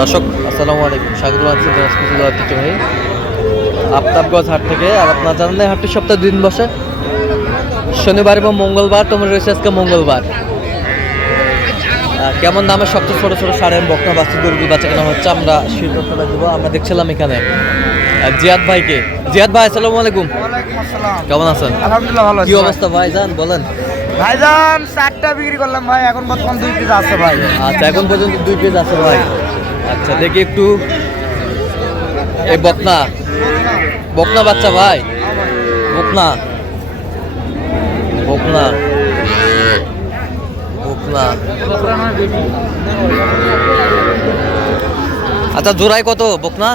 দর্শক আসসালামু আলাইকুম, স্বাগত জানাচ্ছি দিনাজপুর জেলার ঐতিহ্যবাহী আফতাবগঞ্জ হাট থেকে। আর আপনারা জানেন এই হাটটি সপ্তাহে 2 দিন বসে, শনিবার এবং মঙ্গলবার। তোমার রয়েছে আজকে মঙ্গলবার। কেমন দামের সবচেয়ে ছোটো ছোটো সাড়ে বকনা বাচ্চা গরুগুলো বাচ্চা কেনা হচ্ছে, আমরা শীতটা দেবো। আমরা দেখছিলাম এখানে জিয়াদ ভাইকে। জিয়াদ ভাই আসসালামু আলাইকুম। কেমন আছেন? আলহামদুলিল্লাহ ভালো। কি অবস্থা ভাইজান বলেন? ভাইজান 4টা বিক্রি করলাম ভাই, এখন বর্তমান 2 পিস আছে ভাই। আচ্ছা, এখন পর্যন্ত 2 পিস আছে ভাই। আচ্ছা, দেখি একটু এই বকনা বকনা বাচ্চা ভাই, বকনা বকনা বকনা। আচ্ছা, জোড়ায় কত বকনা?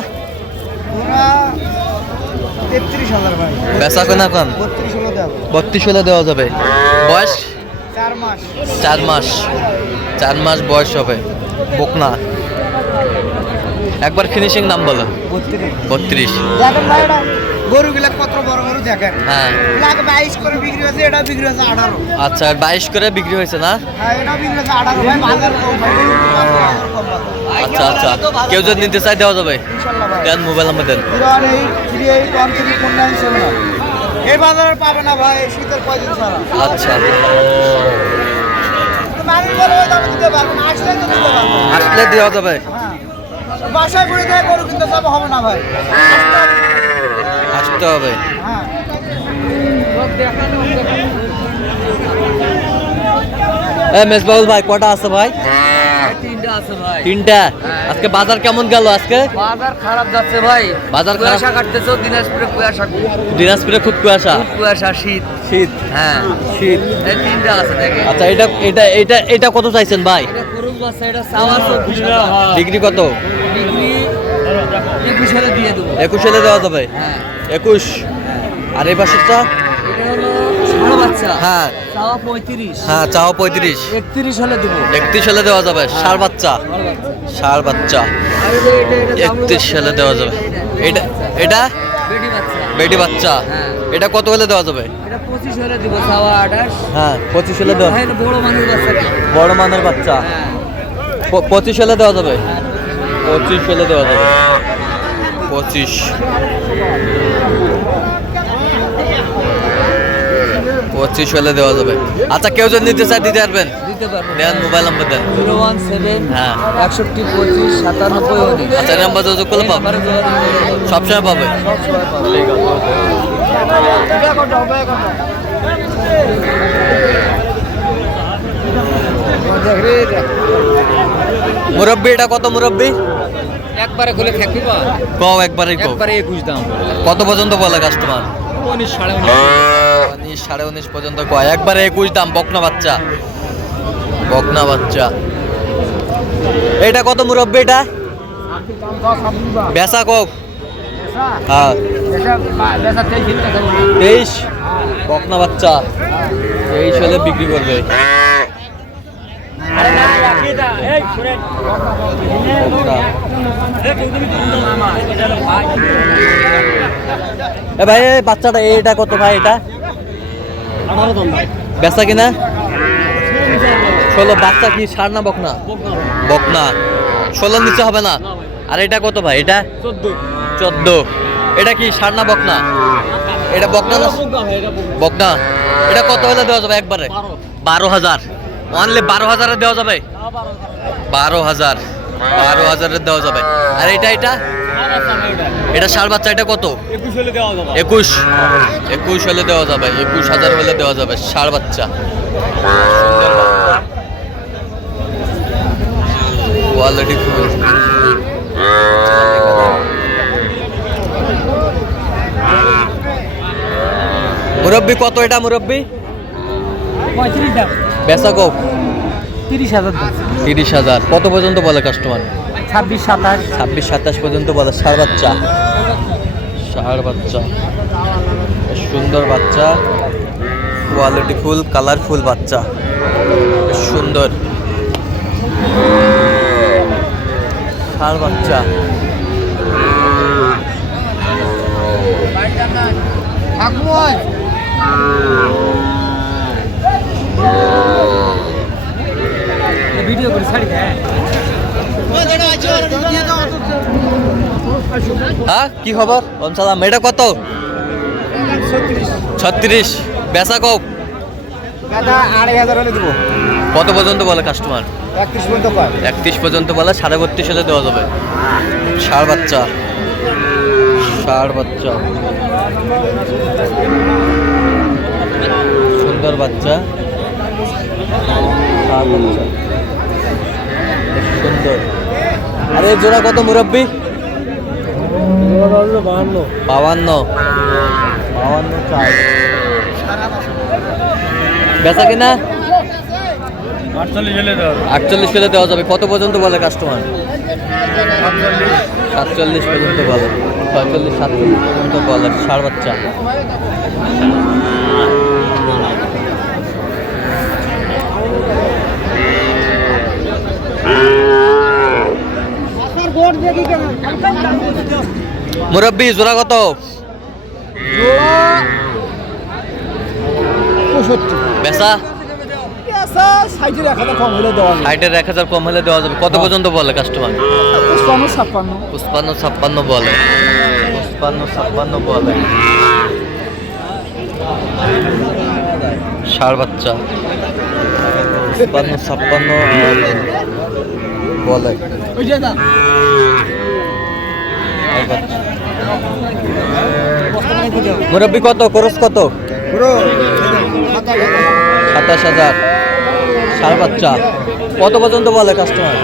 33,000 ভাই। বেচা কেনা কান 32 হলে দেওয়া যাবে। বয়স 4 মাস। 4 মাস বয়স হবে বকনা। একবার ফিনিশিং নাম বলো। 32। দেখেন ভাই, এটা গরুগুলা কত বড় গরু দেখেন। হ্যাঁ, লাখ 22 করে বিক্রি হয়েছে, এটা বিক্রি হয়েছে 18। আচ্ছা, 22 করে বিক্রি হয়েছে না? হ্যাঁ, এটা বিক্রি হয়েছে 18 ভাই। বাজার কম ভাই, কম বাজার। আচ্ছা আচ্ছা, কেউ যদি নিতে চাই দেওয়া যাবে। ইনশাআল্লাহ ভাই। দেন, মোবাইল নাম্বার দেন। 01838134979। এই বাজারে পাবে না ভাই, শীতের কয়দিন ছাড়া। আচ্ছা, মানুষ বলে ওই দামে দিতে পারবো না, আসলে তো দিতে পারবো। আসলে দেওয়া যাবে। হ্যাঁ, বাসায় ঘুরে দিয়ে গরু কিনতে যাবো হবে না ভাই। আসতে হবে। হ্যাঁ, মেজবাউল ভাই, কটা আছে ভাই? 3টা আছে ভাই। 3টা। আজকে বাজার কেমন গেল? আজকে বাজার খারাপ যাচ্ছে ভাই। বাজার খারাপ। কুয়াশা কাটতেছে, দিনাজপুরে কুয়াশা, দিনাজপুরে খুব কুয়াশা। খুব কুয়াশা, শীত। শীত। হ্যাঁ, শীত। এই 3টা আছে দেখে। আচ্ছা, এটা এটা এটা এটা কত চাইছেন ভাই? এটা খরচ বাচ্চা, এটা চাওয়া 24,000। বিক্রি কত? বিক্রি 21 হলে দিয়ে দেবো। 21 হলে দেওয়া যাবে। হ্যাঁ, 21। আর এই পাশেরটা? এটা হলো ষাঁড় বাচ্চা। হ্যাঁ চাওয়া 35। হ্যাঁ, চাও 35। 31 হলে দেবো। 31 হলে দেওয়া যাবে। ষাঁড় বাচ্চা, ষাঁড় বাচ্চা। আর এটা 31 হলে দেওয়া যাবে। এটা এটা বেটি বাচ্চা। বেটি বাচ্চা। হ্যাঁ। এটা কত হলে দেওয়া যাবে? এটা 25 হলে দিব, চাওয়া 28। হ্যাঁ, 25 হলে দেওয়া। হ্যাঁ, এটা বড় মানুষ বাচ্চা। বড় মানের বাচ্চা। হ্যাঁ, 25 হলে দেওয়া যাবে। 25 হলে দেওয়া যাবে। 25 হলে দেওয়া যাবে। আচ্ছা, কেউ যদি নিতে চায় দিতে পারবেন? দিতে পারবো। দেন, মোবাইল নাম্বার দেন। 017 হ্যাঁ। 61 25 97 19। আচ্ছা, এই নাম্বার যোগাযোগ করলে পাবে, সবসময় পাবে। ঠিক আছে। মুরব্বি, এটা কত মুরব্বি? একবারে খুলে থাকবি বা কও একবারে কও। একবারে 21 দাম। কত পর্যন্ত বলে কাস্টমার? 19 19.5। 19 পর্যন্ত কয়। একবারে 21 দাম। বকনা বাচ্চা, বকনা বাচ্চা। এটা কত মুরব্বি? এটা বেচা কও। হ্যাঁ, 23। বকনা বাচ্চা 23 হলে বিক্রি করবে। এ ভাই, এই বাচ্চাটা এটা কত ভাই? এটা বেচা কিনা 16। বাচ্চা কি ষাঁড় না বকনা? বকনা। 16 নিচে হবে না। আর এটা কত ভাই? এটা 14। এটা কি ষাঁড় না বকনা? এটা বকনা না? বকনা। এটা কত হলে দেওয়া যাবে? একবারে 12,000। অনলি 12,000 দেওয়া যাবে। 12,000 দেওয়া যাবে। আর এটা এটা এটা ষাঁড় বাচ্চা। এটা কত? 21 হলে দেওয়া যাবে। 21 হলে দেওয়া যাবে। 21,000 হলে দেওয়া যাবে। ষাঁড় বাচ্চা, সুন্দর বাচ্চা, কোয়ালিটি ফুল। মুরব্বি কত এটা মুরব্বি? 35 দাম। বেচা কও। 30,000 দাম। 30,000। কত পর্যন্ত বলে কাস্টমার? 26 27। 26 27 পর্যন্ত বলে। ষাঁড় বাচ্চা, ষাঁড় বাচ্চা, বেশ সুন্দর বাচ্চা, কোয়ালিটি ফুল, কালারফুল বাচ্চা, বেশ সুন্দর ষাঁড় বাচ্চা। ভিডিও করে ছাড়ি দেয়। হ্যাঁ কি খবর সালাম, এটা কত? 36। বেচা কও? 2500 হলে দিব। কত পর্যন্ত বলে কাস্টমার? 31 পর্যন্ত কয়। 31 পর্যন্ত বলে, 32.5 হলে দেওয়া যাবে। ষাঁড় বাচ্চা, ষাঁড় বাচ্চা, সুন্দর বাচ্চা, ষাঁড় বাচ্চা বেশ সুন্দর। আরে এই জোড়া কত মুরব্বি? 52 চাই। বেচা কিনা 48 হলে দেওয়া যাবে। কত পর্যন্ত বলে কাস্টমার? 47 পর্যন্ত বলে, 46 47 পর্যন্ত বলে। ষাঁড় বাচ্চা, মুরব্বি জোড়া কত? 65। বেচা সাইজের 1000 কম হলে দেওয়া যাবে। হাইটের 1000 কম হলে দেওয়া যাবে। কত পর্যন্ত বলে কাস্টমার? 56 56 বলে, 56 বলে। ষাঁড় বাচ্চা 56 বলে। ওই যে দা মুরব্বি কত খরচ? কত? পুরো 27,000। ষাঁড় বাচ্চা কত পর্যন্ত বলে কাস্টমার?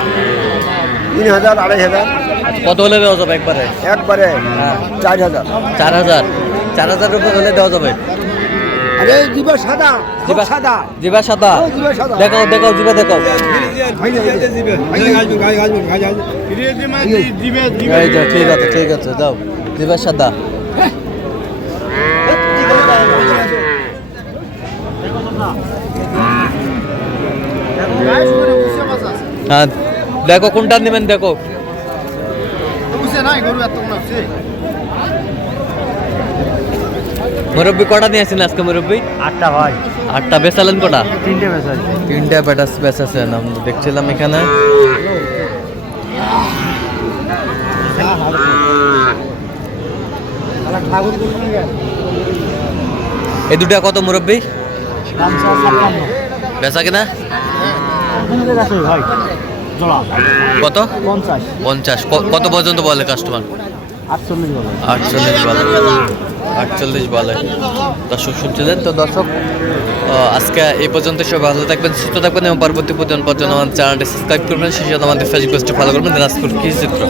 3000 2500 কত হলে দেওয়া যাবে একবারে? একবারে হ্যাঁ 4000। 4,000 উপর হলে দেওয়া যাবে। আরে জিবা সাদা, জিবা সাদা, জিবা সাদা, ও জিবা সাদা। দেখাও দেখাও জিবা দেখাও। এই তো ঠিক আছে ঠিক আছে, দাও জিবা সাদা। হ্যাঁ দেখো কোনটা নেবেন দেখো। মুরব্বি কটা নিয়েছেন আজকে মুরব্বি? 8টা ভাই, 8টা বেচালেন কটা? 3টে বেচাই। 3টা বেচাছেন, আমরা দেখছিলাম এখানে। এই দুটা কত মুরব্বি? বেচা কিনা ভাই জোড়া কত? 50 50। কত পর্যন্ত বলে কাস্টমার? 48 বলে। 48 বলে, 48 বলে। দর্শক শুনছিলেন তো দর্শক, আজকে এই পর্যন্ত। সব ভালো থাকবেন, সুস্থ থাকবেন এবং পরবর্তী প্রতিদিন পর্যন্ত আমাদের চ্যানেলটি সাবস্ক্রাইব করবেন। সেই সাথে আমাদের ফেসবুক পেজটি ফলো করবেন। দিনাজপুর কৃষি চিত্র।